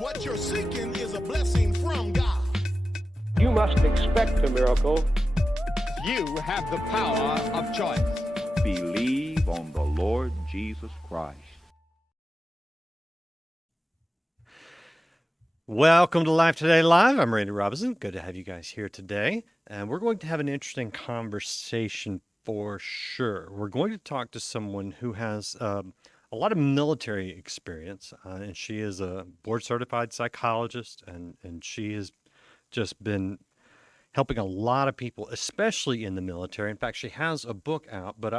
What you're seeking is a blessing from God. You must expect a miracle. You have the power of choice. Believe on the Lord Jesus Christ. Welcome to Life Today Live. I'm Randy Robinson. Good to have you guys here today. And we're going to have an interesting conversation for sure. We're going to talk to someone who has a lot of military experience, and she is a board-certified psychologist, and she has just been helping a lot of people, especially in the military. In fact, she has a book out. But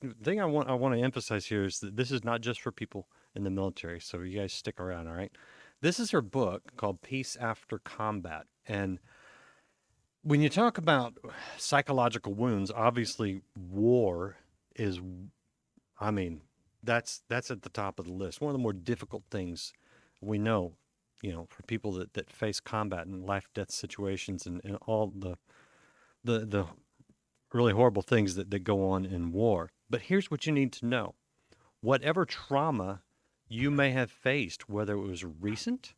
the thing I want to emphasize here is that this is not just for people in the military. So you guys stick around, all right? This is her book called Peace After Combat. And when you talk about psychological wounds, obviously war is, I mean, that's at the top of the list. One of the more difficult things we know, for people that face combat and life-death situations and all the really horrible things that go on in war. But here's what you need to know. Whatever trauma you may have faced, whether it was recent,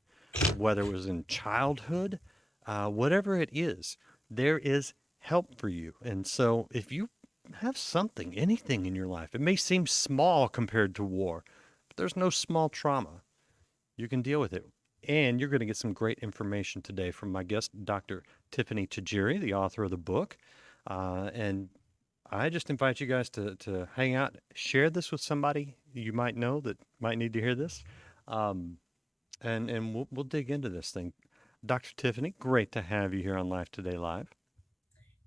whether it was in childhood, whatever it is, there is help for you. And so if you have anything in your life, it may seem small compared to war, but there's no small trauma. You can deal with it. And you're going to get some great information today from my guest, Dr. Tiffany Tajiri, the author of the book. And I just invite you guys to hang out, share this with somebody you might know that might need to hear this. And we'll dig into this thing. Dr. Tiffany, great to have you here on Life Today Live.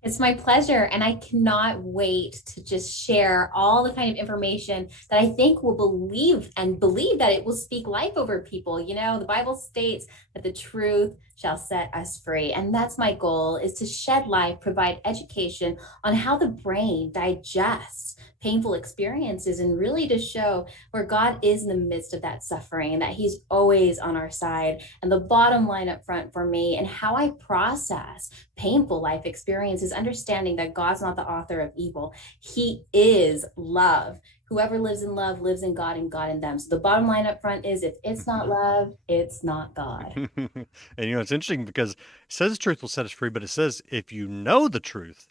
It's my pleasure. And I cannot wait to just share all the kind of information that I think will believe that it will speak life over people. The Bible states that the truth shall set us free. And that's my goal, is to shed light, provide education on how the brain digests painful experiences, and really to show where God is in the midst of that suffering and that he's always on our side. And the bottom line up front for me and how I process painful life experiences, understanding that God's not the author of evil. He is love. Whoever lives in love lives in God and God in them. So the bottom line up front is, if it's not love, it's not God. And it's interesting because it says the truth will set us free, but it says if you know the truth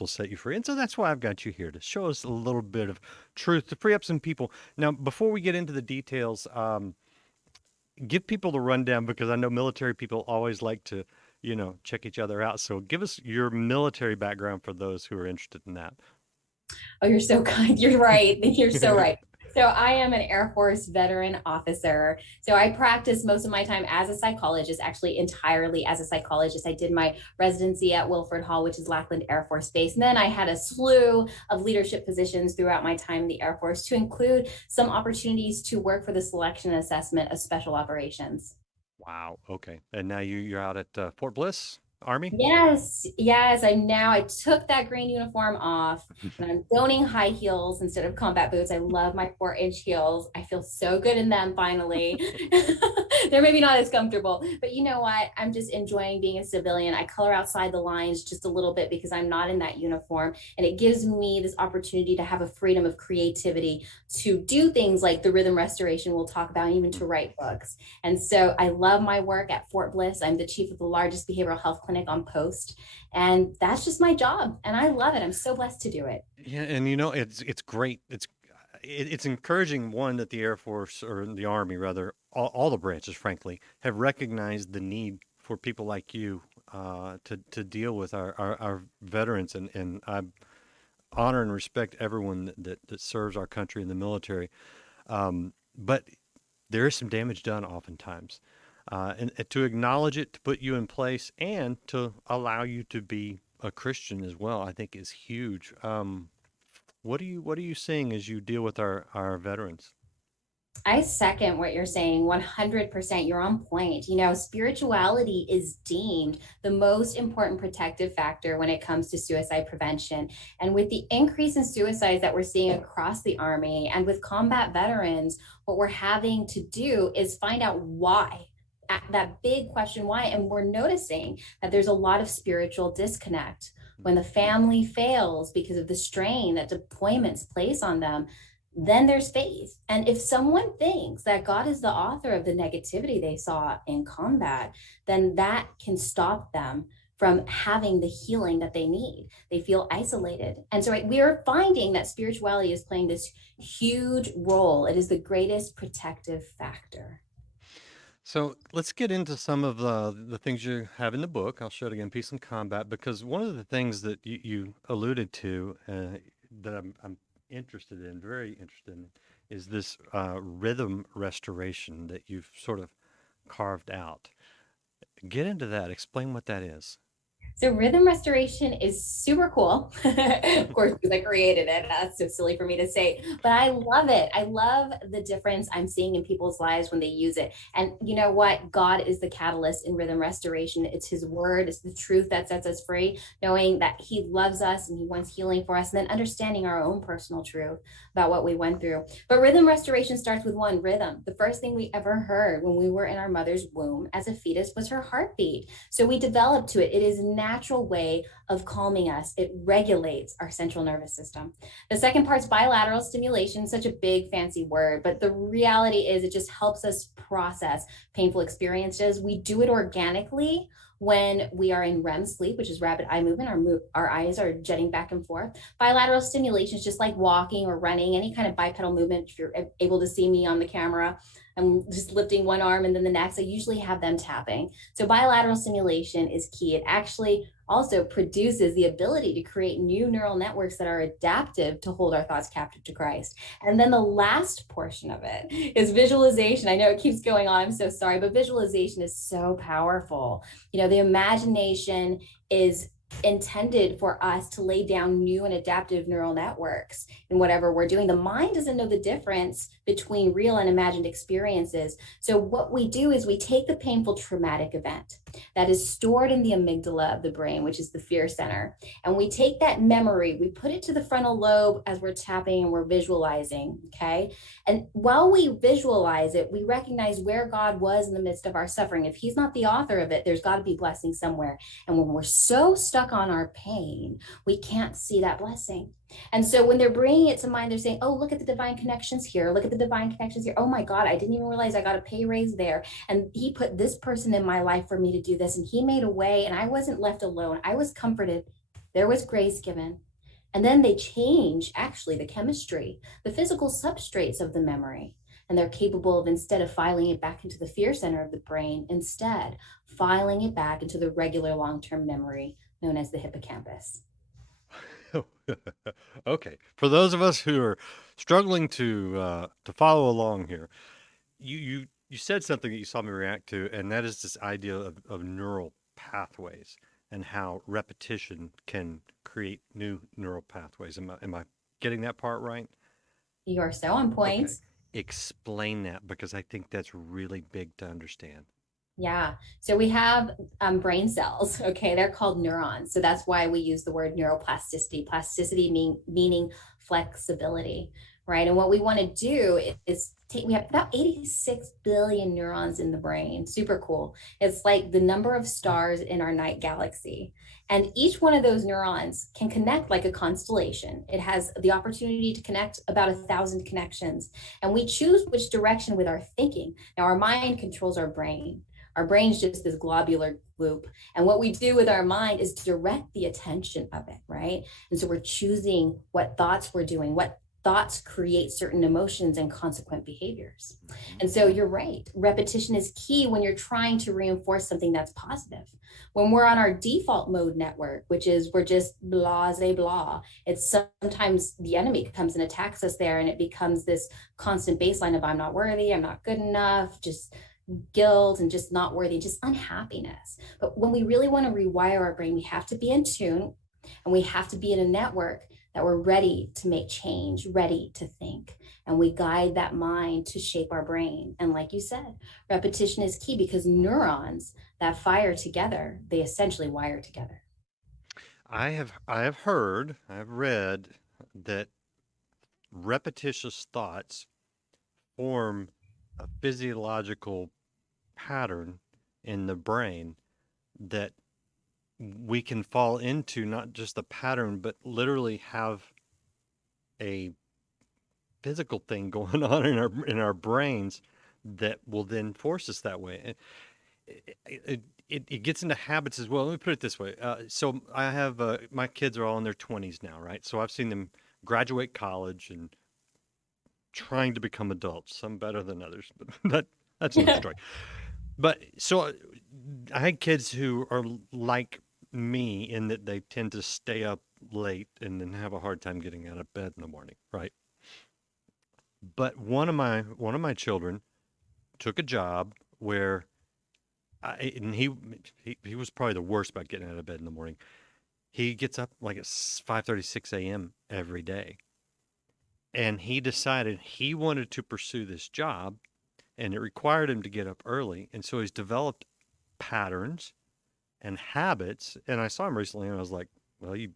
will set you free. And so that's why I've got you here, to show us a little bit of truth, to free up some people. Now, before we get into the details, give people the rundown, because I know military people always like to, check each other out. So give us your military background for those who are interested in that. Oh, you're so kind. You're right. You're so right. So I am an Air Force veteran officer. So I practice most of my time as a psychologist, actually entirely as a psychologist. I did my residency at Wilford Hall, which is Lackland Air Force Base. And then I had a slew of leadership positions throughout my time in the Air Force, to include some opportunities to work for the selection and assessment of special operations. Wow. Okay. And now you're out at Fort Bliss Army? Yes. I took that green uniform off, and I'm donning high heels instead of combat boots. I love my 4-inch heels. I feel so good in them finally. They're maybe not as comfortable, but you know what? I'm just enjoying being a civilian. I color outside the lines just a little bit because I'm not in that uniform. And it gives me this opportunity to have a freedom of creativity to do things like the rhythm restoration we'll talk about, and even to write books. And so I love my work at Fort Bliss. I'm the chief of the largest behavioral health clinic on post, and that's just my job, and I love it. I'm so blessed to do it. Yeah, and it's great. It's encouraging, one, that the Air Force, or the Army rather, all the branches, frankly, have recognized the need for people like you to deal with our veterans, and I honor and respect everyone that serves our country in the military. But there is some damage done oftentimes. And to acknowledge it, to put you in place, and to allow you to be a Christian as well, I think is huge. What are you seeing as you deal with our veterans? I second what you're saying 100%. You're on point. Spirituality is deemed the most important protective factor when it comes to suicide prevention. And with the increase in suicides that we're seeing across the Army and with combat veterans, what we're having to do is find out why. That big question, why? And we're noticing that there's a lot of spiritual disconnect when the family fails because of the strain that deployments place on them. then there's faith. And if someone thinks that God is the author of the negativity they saw in combat, then that can stop them from having the healing that they need. They feel isolated. And so we are finding that spirituality is playing this huge role. It is the greatest protective factor. So let's get into some of the things you have in the book. I'll show it again, Peace and Combat, because one of the things that you alluded to that I'm interested in, very interested in, is this rhythm restoration that you've sort of carved out. Get into that. Explain what that is. So rhythm restoration is super cool. Of course, because I created it. That's so silly for me to say, but I love it. I love the difference I'm seeing in people's lives when they use it. And you know what? God is the catalyst in rhythm restoration. It's his word. It's the truth that sets us free, knowing that he loves us and he wants healing for us, and then understanding our own personal truth about what we went through. But rhythm restoration starts with one: rhythm. The first thing we ever heard when we were in our mother's womb as a fetus was her heartbeat. So we developed to it. It is natural way of calming us. It regulates our central nervous system. The second part's bilateral stimulation, such a big fancy word, but the reality is it just helps us process painful experiences. We do it organically when we are in REM sleep, which is rapid eye movement. Our eyes are jetting back and forth. Bilateral stimulation is just like walking or running, any kind of bipedal movement. If you're able to see me on the camera, I'm just lifting one arm and then the next. I usually have them tapping. So bilateral stimulation is key. It actually also produces the ability to create new neural networks that are adaptive to hold our thoughts captive to Christ. And then the last portion of it is visualization. I know it keeps going on. I'm so sorry, but visualization is so powerful. You know, the imagination is intended for us to lay down new and adaptive neural networks in whatever we're doing. The mind doesn't know the difference between real and imagined experiences. So what we do is we take the painful traumatic event that is stored in the amygdala of the brain, which is the fear center, and we take that memory, we put it to the frontal lobe as we're tapping and we're visualizing, okay? And while we visualize it, we recognize where God was in the midst of our suffering. If he's not the author of it, there's got to be blessing somewhere. And when we're so stuck on our pain, we can't see that blessing. And so when they're bringing it to mind, they're saying, oh, look at the divine connections here. Look at the divine connections here. Oh my God, I didn't even realize I got a pay raise there. And he put this person in my life for me to do this. And he made a way and I wasn't left alone. I was comforted. There was grace given. And then they change actually the chemistry, the physical substrates of the memory. And they're capable of, instead of filing it back into the fear center of the brain, instead filing it back into the regular long-term memory known as the hippocampus. Okay, for those of us who are struggling to follow along here, you said something that you saw me react to, and that is this idea of neural pathways and how repetition can create new neural pathways. Am I getting that part right? You are so on point. Okay. Explain that, because I think that's really big to understand. Yeah. So we have brain cells. Okay. They're called neurons. So that's why we use the word neuroplasticity. Plasticity meaning flexibility, right? And what we want to do is we have about 86 billion neurons in the brain. Super cool. It's like the number of stars in our night galaxy. And each one of those neurons can connect like a constellation. It has the opportunity to connect about 1,000 connections. And we choose which direction with our thinking. Now, our mind controls our brain. Our brain's just this globular loop. And what we do with our mind is direct the attention of it, right? And so we're choosing what thoughts we're doing, what thoughts create certain emotions and consequent behaviors. And so you're right. Repetition is key when you're trying to reinforce something that's positive. When we're on our default mode network, which is we're just blase blah, it's sometimes the enemy comes and attacks us there, and it becomes this constant baseline of I'm not worthy, I'm not good enough, just guilt and just not worthy, just unhappiness. But when we really want to rewire our brain, we have to be in tune and we have to be in a network that we're ready to make change, ready to think. And we guide that mind to shape our brain. And like you said, repetition is key because neurons that fire together, they essentially wire together. I have heard, I've read that repetitious thoughts form a physiological pattern in the brain that we can fall into, not just the pattern, but literally have a physical thing going on in our brains that will then force us that way. And it gets into habits as well. Let me put it this way. So I have my kids are all in their 20s now, right? So I've seen them graduate college and trying to become adults. Some better than others, but that's another story. But so I had kids who are like me in that they tend to stay up late and then have a hard time getting out of bed in the morning, right? But one of my children took a job where and he was probably the worst about getting out of bed in the morning. He gets up like at 5:36 a.m. every day. And he decided he wanted to pursue this job and it required him to get up early. And so he's developed patterns and habits. And I saw him recently and I was like, well, are you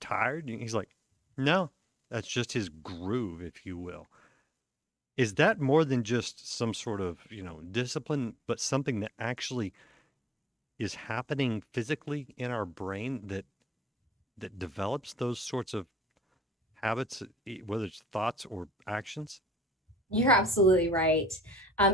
tired? And he's like, no, that's just his groove, if you will. Is that more than just some sort of, discipline, but something that actually is happening physically in our brain that develops those sorts of habits, whether it's thoughts or actions? You're absolutely right.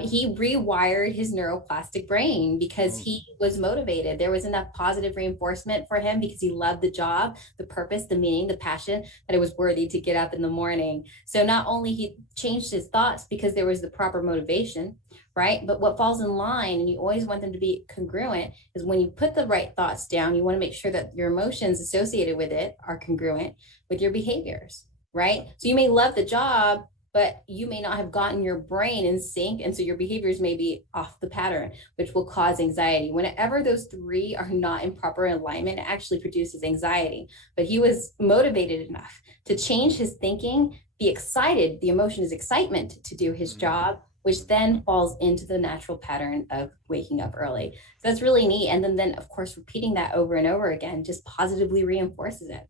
He rewired his neuroplastic brain because he was motivated. There was enough positive reinforcement for him because he loved the job, the purpose, the meaning, the passion, that it was worthy to get up in the morning. So not only he changed his thoughts because there was the proper motivation, right? But what falls in line, and you always want them to be congruent, is when you put the right thoughts down, you want to make sure that your emotions associated with it are congruent with your behaviors, right? So you may love the job, but you may not have gotten your brain in sync. And so your behaviors may be off the pattern, which will cause anxiety. Whenever those three are not in proper alignment, it actually produces anxiety. But he was motivated enough to change his thinking, be excited. The emotion is excitement to do his job, which then falls into the natural pattern of waking up early. So that's really neat. And then of course, repeating that over and over again just positively reinforces it.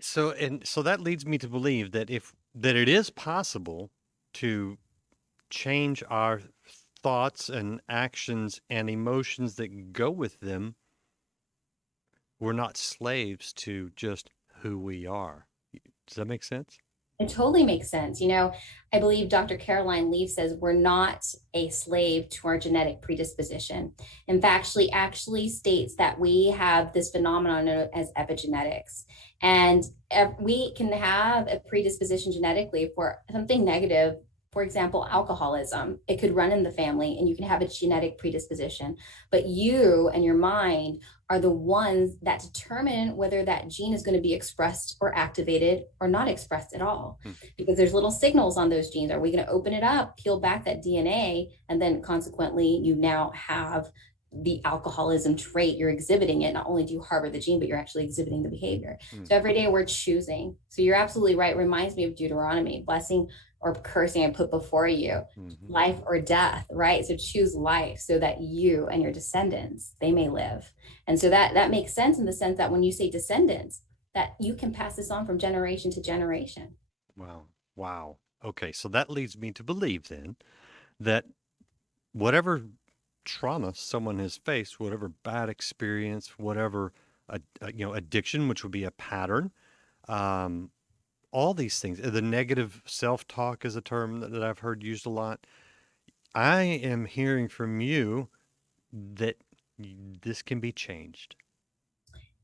So that leads me to believe that it is possible to change our thoughts and actions and emotions that go with them. We're not slaves to just who we are. Does that make sense? It totally makes sense. I believe Dr. Caroline Leaf says we're not a slave to our genetic predisposition. In fact, she actually states that we have this phenomenon known as epigenetics. And we can have a predisposition genetically for something negative. For example, alcoholism. It could run in the family and you can have a genetic predisposition, but you and your mind are the ones that determine whether that gene is going to be expressed or activated or not expressed at all. Because there's little signals on those genes. Are we going to open it up, peel back that DNA, and then consequently you now have the alcoholism trait, you're exhibiting it. Not only do you harbor the gene, but you're actually exhibiting the behavior. So every day we're choosing. So you're absolutely right. It reminds me of Deuteronomy, blessing or cursing I put before you, life or death, right? So choose life so that you and your descendants, they may live. And so that makes sense in the sense that when you say descendants, that you can pass this on from generation to generation. Wow. Okay, so that leads me to believe then that whatever trauma someone has faced, whatever bad experience, whatever addiction, which would be a pattern, all these things, the negative self-talk is a term that I've heard used a lot. I am hearing from you that this can be changed.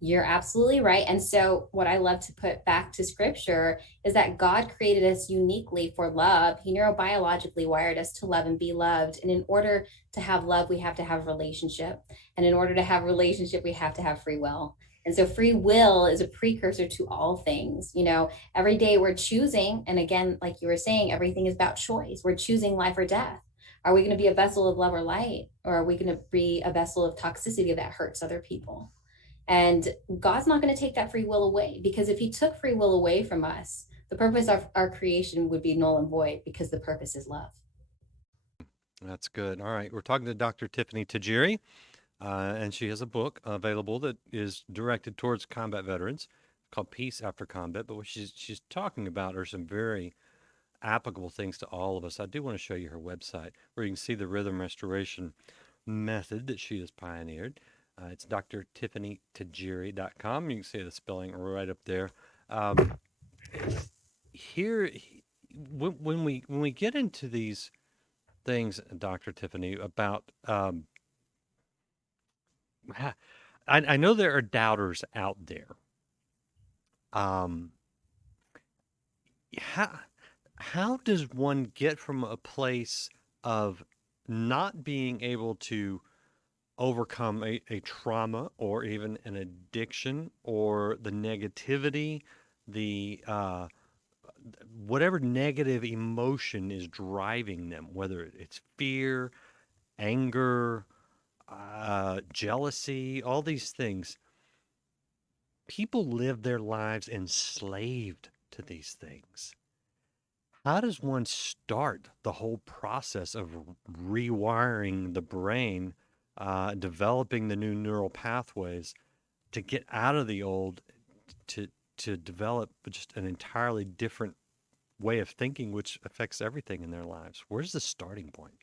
You're absolutely right. And so what I love to put back to scripture is that God created us uniquely for love. He neurobiologically wired us to love and be loved. And in order to have love, we have to have relationship. And in order to have relationship, we have to have free will. And so free will is a precursor to all things. Every day we're choosing. And again, like you were saying, everything is about choice. We're choosing life or death. Are we going to be a vessel of love or light? Or are we going to be a vessel of toxicity that hurts other people? And God's not going to take that free will away, because if he took free will away from us, the purpose of our creation would be null and void, because the purpose is love. That's good. All right. We're talking to Dr. Tiffany Tajiri, and she has a book available that is directed towards combat veterans called Peace After Combat. But what she's talking about are some very applicable things to all of us. I do want to show you her website where you can see the rhythm restoration method that she has pioneered. It's drtiffanytajiri.com. You can see the spelling right up there. Here, when we get into these things, Dr. Tiffany, about ha- I know there are doubters out there. Um, how how does one get from a place of not being able to overcome a trauma or even an addiction or the negativity, the whatever negative emotion is driving them, whether it's fear, anger, jealousy, all these things. People live their lives enslaved to these things. How does one start the whole process of rewiring the brain, developing the new neural pathways to get out of the old, to to develop just an entirely different way of thinking, which affects everything in their lives? Where's the starting point?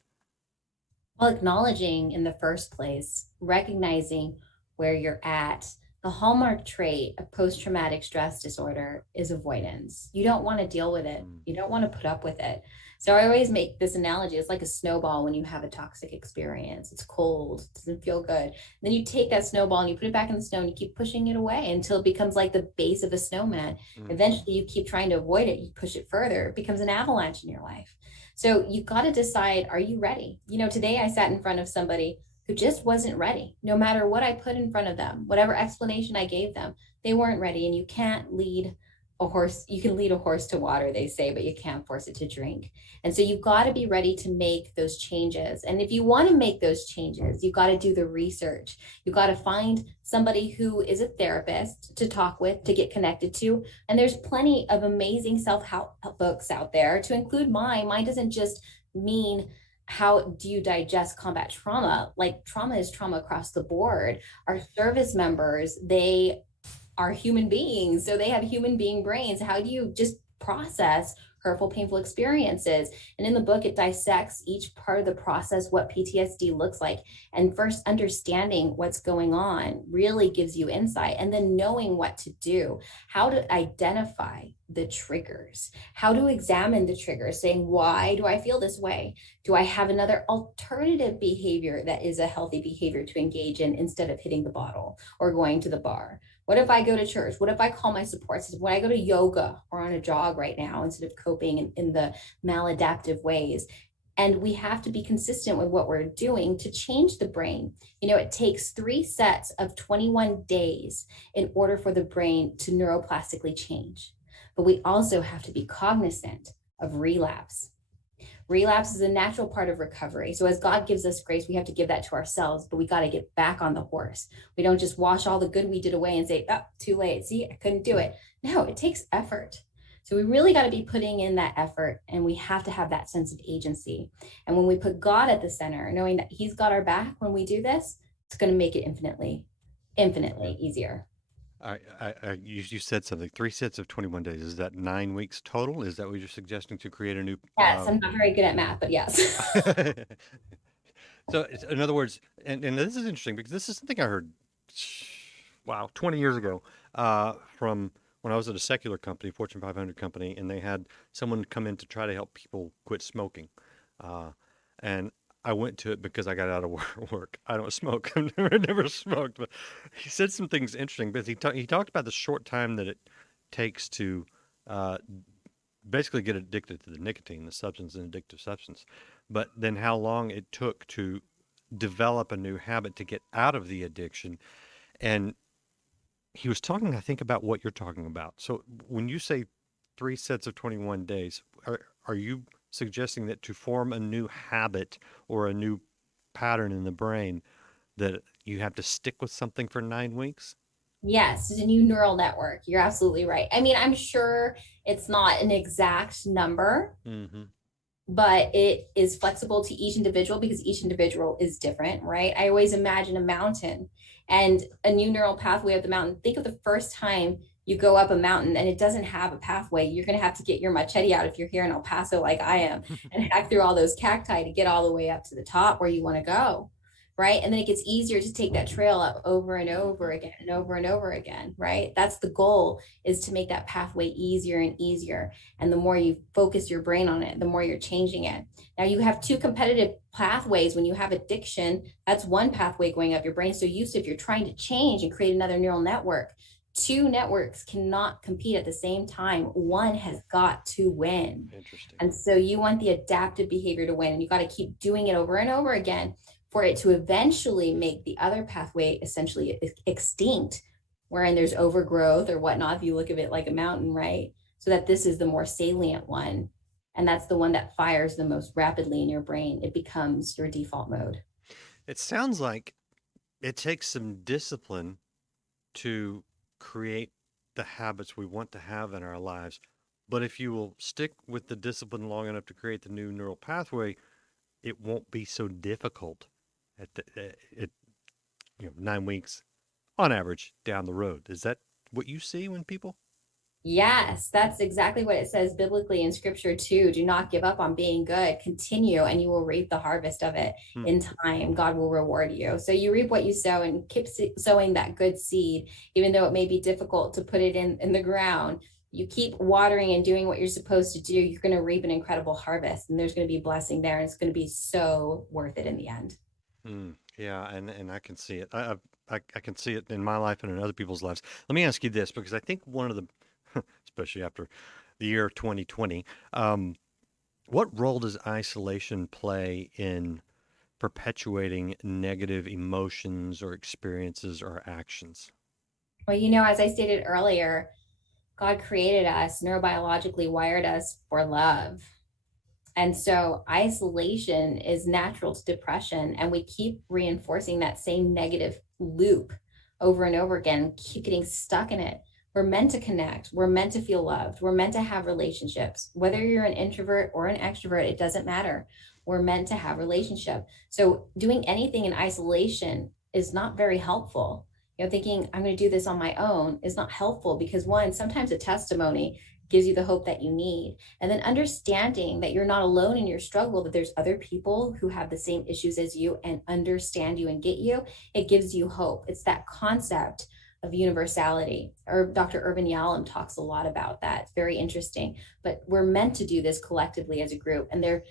Well, acknowledging in the first place, recognizing where you're at. The hallmark trait of post traumatic stress disorder is avoidance. You don't want to deal with it, Mm, you don't want to put up with it. So I always make this analogy, it's like a snowball when you have a toxic experience. It's cold, it doesn't feel good. Then you take that snowball and you put it back in the snow and you keep pushing it away until it becomes like the base of a snowman. mm, Eventually, you keep trying to avoid it, you push it further, it becomes an avalanche in your life. So you got to decide, are you ready? Today I sat in front of somebody who just wasn't ready. No matter what I put in front of them, whatever explanation I gave them, they weren't ready. And you can't lead a horse. You can lead a horse to water, they say, but you can't force it to drink. And so you've got to be ready to make those changes. And if you want to make those changes, you've got to do the research. You've got to find somebody who is a therapist to talk with, to get connected to. And there's plenty of amazing self-help books out there, to include mine. Mine doesn't just mean how do you digest combat trauma. Like, trauma is trauma across the board. Our service members, they are human beings, so they have human being brains. How do you just process hurtful, painful experiences? And in the book, it dissects each part of the process, what PTSD looks like. And first, understanding what's going on really gives you insight. And then knowing what to do, how to identify the triggers, how to examine the triggers, saying, why do I feel this way? Do I have another alternative behavior that is a healthy behavior to engage in instead of hitting the bottle or going to the bar? What if I go to church? What if I call my support system? When I go to yoga or on a jog right now, instead of coping in the maladaptive ways? And we have to be consistent with what we're doing to change the brain. It takes 3 sets of 21 days in order for the brain to neuroplastically change. But we also have to be cognizant of relapse. Relapse is a natural part of recovery. So as God gives us grace, we have to give that to ourselves, but we got to get back on the horse. We don't just wash all the good we did away and say, oh, too late. See, I couldn't do it. No, it takes effort. So we really got to be putting in that effort, and we have to have that sense of agency. And when we put God at the center, knowing that He's got our back when we do this, it's going to make it infinitely easier. you said something. 3 sets of 21 days. Is that 9 weeks total? Is that what you're suggesting to create a new? Yes, I'm not very good at math, but yes. So, in other words, and this is interesting because this is something I heard, wow, 20 years ago, from when I was at a secular company, Fortune 500 company, and they had someone come in to try to help people quit smoking. And I went to it because I got out of work. I don't smoke. I've never smoked, but he said some things interesting. But he talked about the short time that it takes to uh, basically get addicted to the nicotine, the substance, an addictive substance, but then how long it took to develop a new habit to get out of the addiction. And he was talking, I think, about what you're talking about. So when you say 3 sets of 21 days, are you suggesting that to form a new habit or a new pattern in the brain, that you have to stick with something for 9 weeks? Yes, it's a new neural network. You're absolutely right. I mean, I'm sure it's not an exact number, Mm-hmm. but it is flexible to each individual because each individual is different, right? I always imagine a mountain and a new neural pathway up the mountain. Think of the first time you go up a mountain and it doesn't have a pathway. You're going to have to get your machete out if you're here in El Paso like I am, and hack through all those cacti to get all the way up to the top where you want to go. right? And then it gets easier to take that trail up over and over again and over and over again, right? That's the goal, is to make that pathway easier and easier. And the more you focus your brain on it, the more you're changing it. Now you have two competitive pathways. When you have addiction, that's one pathway going up. Your brain's so used to, if you're trying to change and create another neural network, two networks cannot compete at the same time. One has got to win. Interesting. And so you want the adaptive behavior to win, and you got to keep doing it over and over again for it to eventually make the other pathway essentially extinct, wherein there's overgrowth or whatnot, if you look at it like a mountain, right? So that this is the more salient one. And that's the one that fires the most rapidly in your brain. It becomes your default mode. It sounds like it takes some discipline to create the habits we want to have in our lives. But if you will stick with the discipline long enough to create the new neural pathway, it won't be so difficult at 9 weeks on average down the road. Is that what you see when people? Yes, that's exactly what it says biblically in scripture too. Do not give up on being good. Continue, and you will reap the harvest of it in time. God will reward you. So you reap what you sow, and keep sowing that good seed, even though it may be difficult to put it in the ground. You keep watering and doing what you're supposed to do. You're going to reap an incredible harvest, and there's going to be blessing there, and it's going to be so worth it in the end. Yeah, and I can see it. I can see it in my life and in other people's lives. Let me ask you this, because I think one of the, especially after the year 2020, what role does isolation play in perpetuating negative emotions or experiences or actions? Well, as I stated earlier, God created us, neurobiologically wired us for love. And so isolation is natural to depression, and we keep reinforcing that same negative loop over and over again, keep getting stuck in it. We're meant to connect. We're meant to feel loved. We're meant to have relationships. Whether you're an introvert or an extrovert, it doesn't matter. We're meant to have relationship. So doing anything in isolation is not very helpful. Thinking I'm going to do this on my own is not helpful, because one, sometimes a testimony gives you the hope that you need. And then understanding that you're not alone in your struggle, that there's other people who have the same issues as you and understand you and get you, it gives you hope. It's that concept of universality. Or Dr. Urban Yalom talks a lot about that. It's very interesting. But we're meant to do this collectively as a group. And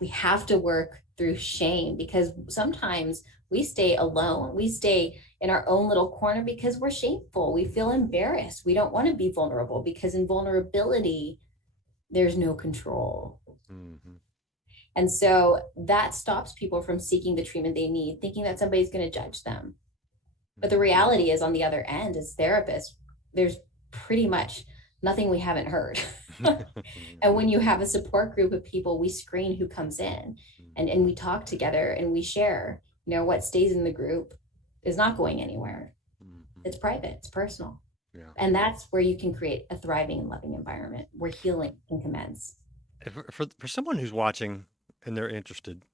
we have to work through shame, because sometimes we stay alone. We stay in our own little corner because we're shameful. We feel embarrassed. We don't want to be vulnerable, because in vulnerability, there's no control. Mm-hmm. And so that stops people from seeking the treatment they need, thinking that somebody's going to judge them. But the reality is, on the other end, as therapists, there's pretty much nothing we haven't heard. And when you have a support group of people, we screen who comes in, and we talk together and we share, what stays in the group is not going anywhere. It's private, it's personal. Yeah. And that's where you can create a thriving and loving environment where healing can commence. For someone who's watching and they're interested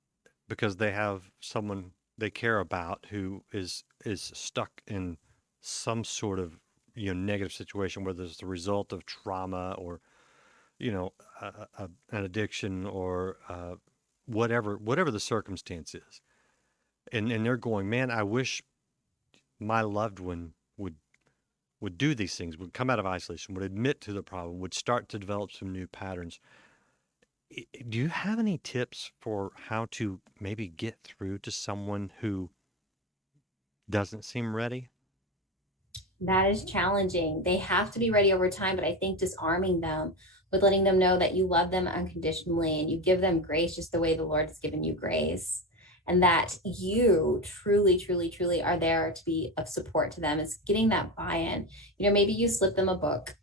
because they have someone they care about who is stuck in some sort of negative situation, whether it's the result of trauma or an addiction or whatever the circumstance is, and they're going, man, I wish my loved one would do these things, would come out of isolation, would admit to the problem, would start to develop some new patterns. Do you have any tips for how to maybe get through to someone who doesn't seem ready? That is challenging. They have to be ready over time, but I think disarming them with letting them know that you love them unconditionally and you give them grace just the way the Lord has given you grace, and that you truly, truly, truly are there to be of support to them. It's getting that buy-in. Maybe you slip them a book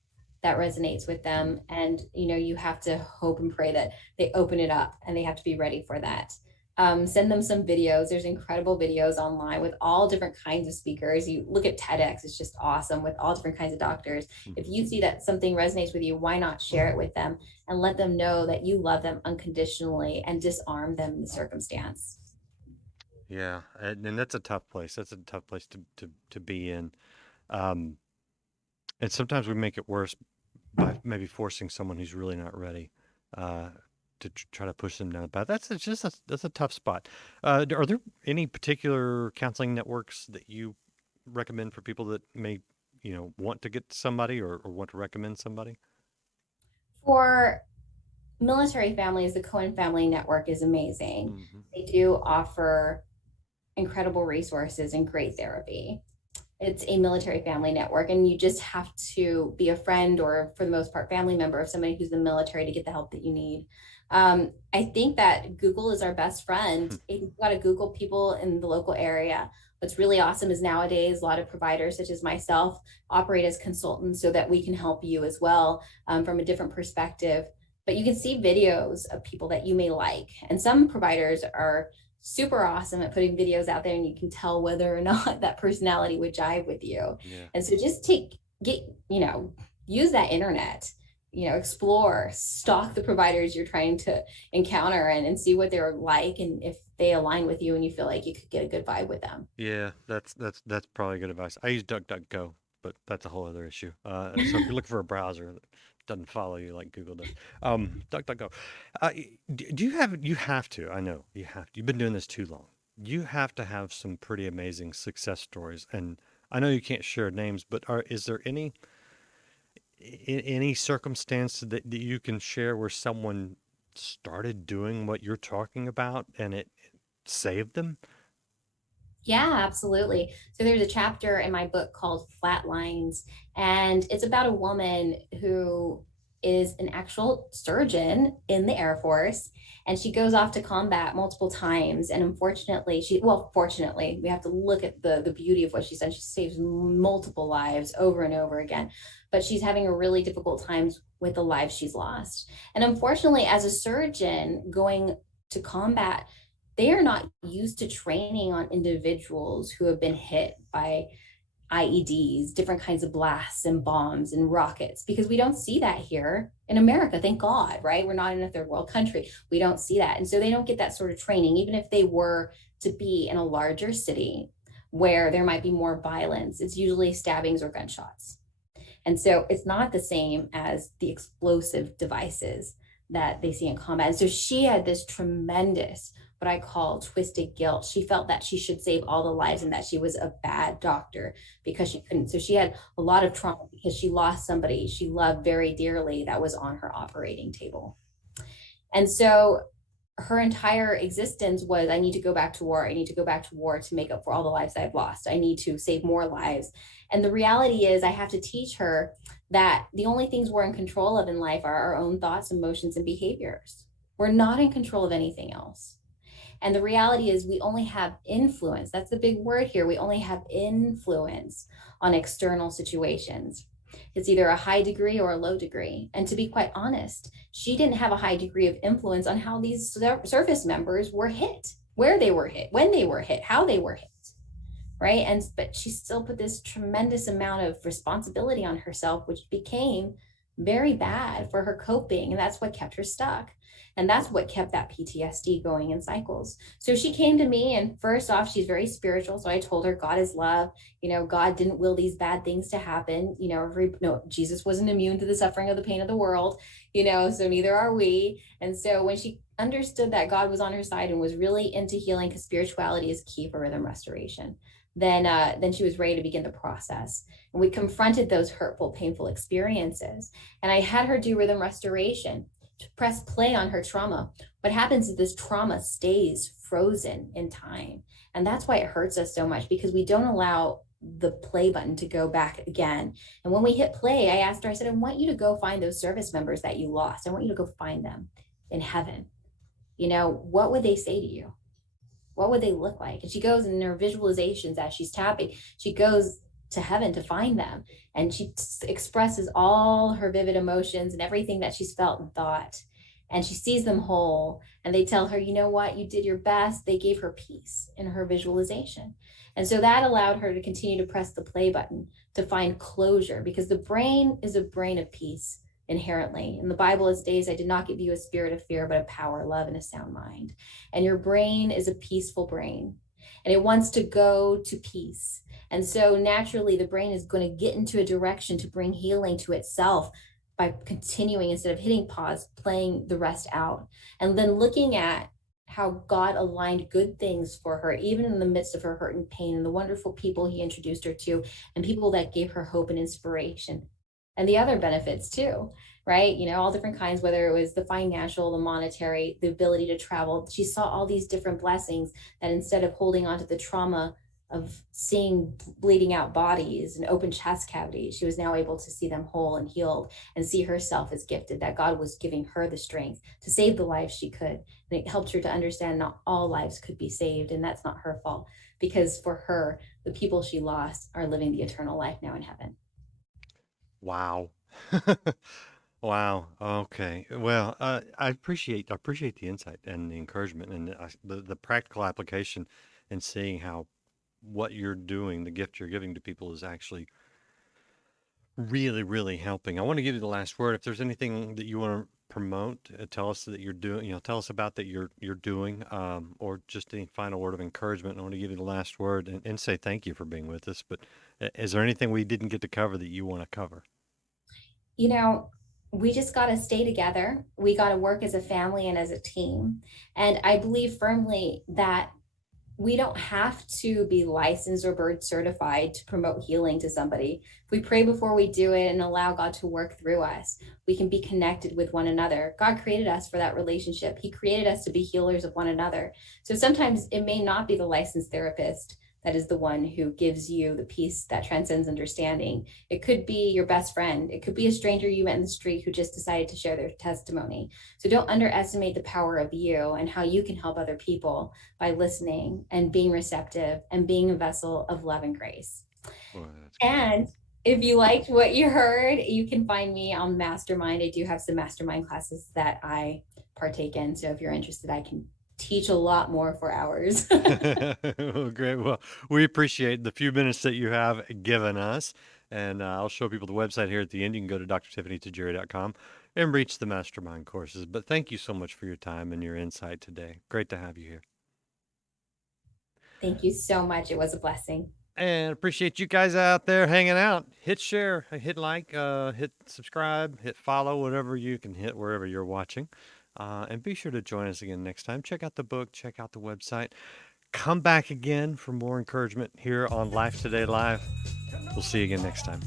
that resonates with them, and you have to hope and pray that they open it up, and they have to be ready for that. Send them some videos. There's incredible videos online with all different kinds of speakers. You look at TEDx, it's just awesome, with all different kinds of doctors. If you see that something resonates with you, why not share it with them and let them know that you love them unconditionally and disarm them in the circumstance. Yeah, and that's a tough place. That's a tough place to be in. And sometimes we make it worse by maybe forcing someone who's really not ready try to push them down the path. That's a tough spot. Are there any particular counseling networks that you recommend for people that may, want to get somebody or want to recommend somebody? For military families, the Cohen Family Network is amazing. Mm-hmm. They do offer incredible resources and great therapy. It's a military family network, and you just have to be a friend or, for the most part, family member of somebody who's in the military to get the help that you need. I think that Google is our best friend. You've got to Google people in the local area. What's really awesome is nowadays a lot of providers, such as myself, operate as consultants so that we can help you as well, from a different perspective. But you can see videos of people that you may like. And some providers are super awesome at putting videos out there, and you can tell whether or not that personality would jive with you. Yeah. And so just use that internet, explore, stalk the providers you're trying to encounter and see what they're like, and if they align with you and you feel like you could get a good vibe with them. Yeah, that's probably good advice. I use DuckDuckGo, but that's a whole other issue. So if you're looking for a browser that doesn't follow you like Google does, DuckDuckGo. You have to, I know you have to. You've been doing this too long. You have to have some pretty amazing success stories, and I know you can't share names, but is there any circumstance that you can share where someone started doing what you're talking about and it saved them? Yeah, absolutely. So there's a chapter in my book called Flatlines, and it's about a woman who is an actual surgeon in the Air Force, and she goes off to combat multiple times. And unfortunately, fortunately, we have to look at the beauty of what she said. She saves multiple lives over and over again, but she's having a really difficult time with the lives she's lost. And unfortunately, as a surgeon going to combat, they are not used to training on individuals who have been hit by IEDs, different kinds of blasts and bombs and rockets, because we don't see that here in America. Thank God, right? We're not in a third world country. We don't see that. And so they don't get that sort of training, even if they were to be in a larger city where there might be more violence. It's usually stabbings or gunshots. And so it's not the same as the explosive devices that they see in combat. And so she had this tremendous, what I call twisted guilt. She felt that she should save all the lives and that she was a bad doctor because she couldn't. So she had a lot of trauma because she lost somebody she loved very dearly that was on her operating table. And so her entire existence was, I need to go back to war. I need to go back to war to make up for all the lives I've lost. I need to save more lives. And the reality is I have to teach her that the only things we're in control of in life are our own thoughts, emotions, and behaviors. We're not in control of anything else. And the reality is we only have influence. That's the big word here. We only have influence on external situations. It's either a high degree or a low degree. And to be quite honest, she didn't have a high degree of influence on how these service members were hit, where they were hit, when they were hit, how they were hit, right? But she still put this tremendous amount of responsibility on herself, which became very bad for her coping. And that's what kept her stuck. And that's what kept that PTSD going in cycles. So she came to me, and first off, she's very spiritual. So I told her God is love. God didn't will these bad things to happen. Jesus wasn't immune to the suffering of the pain of the world, so neither are we. And so when she understood that God was on her side and was really into healing, because spirituality is key for rhythm restoration, then she was ready to begin the process. And we confronted those hurtful, painful experiences. And I had her do rhythm restoration to press play on her trauma. What happens is this trauma stays frozen in time. And that's why it hurts us so much, because we don't allow the play button to go back again. And when we hit play, I asked her, I said, I want you to go find those service members that you lost. I want you to go find them in heaven. What would they say to you? What would they look like? And she goes in her visualizations as she's tapping, she goes to heaven to find them. And she expresses all her vivid emotions and everything that she's felt and thought. And she sees them whole. And they tell her, you know what, you did your best. They gave her peace in her visualization. And so that allowed her to continue to press the play button to find closure, because the brain is a brain of peace inherently. In the Bible, it states, I did not give you a spirit of fear, but a power, love, and a sound mind. And your brain is a peaceful brain, and it wants to go to peace. And so naturally, the brain is going to get into a direction to bring healing to itself by continuing, instead of hitting pause, playing the rest out, and then looking at how God aligned good things for her, even in the midst of her hurt and pain, and the wonderful people he introduced her to, and people that gave her hope and inspiration. And the other benefits too, right? All different kinds, whether it was the financial, the monetary, the ability to travel. She saw all these different blessings that, instead of holding on to the trauma of seeing bleeding out bodies and open chest cavities, she was now able to see them whole and healed, and see herself as gifted, that God was giving her the strength to save the lives she could. And it helped her to understand not all lives could be saved, and that's not her fault, because for her, the people she lost are living the eternal life now in heaven. Wow. Wow. Okay. Well, I appreciate the insight and the encouragement and the practical application, and seeing how what you're doing, the gift you're giving to people, is actually really, really helping. I want to give you the last word. If there's anything that you want to promote, tell us that you're doing, tell us about that you're doing, or just any final word of encouragement. I want to give you the last word and say thank you for being with us. But is there anything we didn't get to cover that you want to cover? We just got to stay together. We got to work as a family and as a team. And I believe firmly that we don't have to be licensed or board certified to promote healing to somebody. If we pray before we do it and allow God to work through us, we can be connected with one another. God created us for that relationship. He created us to be healers of one another. So sometimes it may not be the licensed therapist that is the one who gives you the peace that transcends understanding. It could be your best friend. It could be a stranger you met in the street who just decided to share their testimony. So don't underestimate the power of you and how you can help other people by listening and being receptive and being a vessel of love and grace. And if you liked what you heard, you can find me on Mastermind. I do have some mastermind classes that I partake in. So if you're interested, I can teach a lot more for hours. Well, great. Well, we appreciate the few minutes that you have given us. And I'll show people the website here at the end. You can go to drtiffanytajiri.com and reach the mastermind courses. But thank you so much for your time and your insight today. Great to have you here. Thank you so much. It was a blessing. And appreciate you guys out there hanging out. Hit share, hit like, hit subscribe, hit follow, whatever you can hit wherever you're watching. And be sure to join us again next time. Check out the book, check out the website. Come back again for more encouragement here on Life Today Live. We'll see you again next time.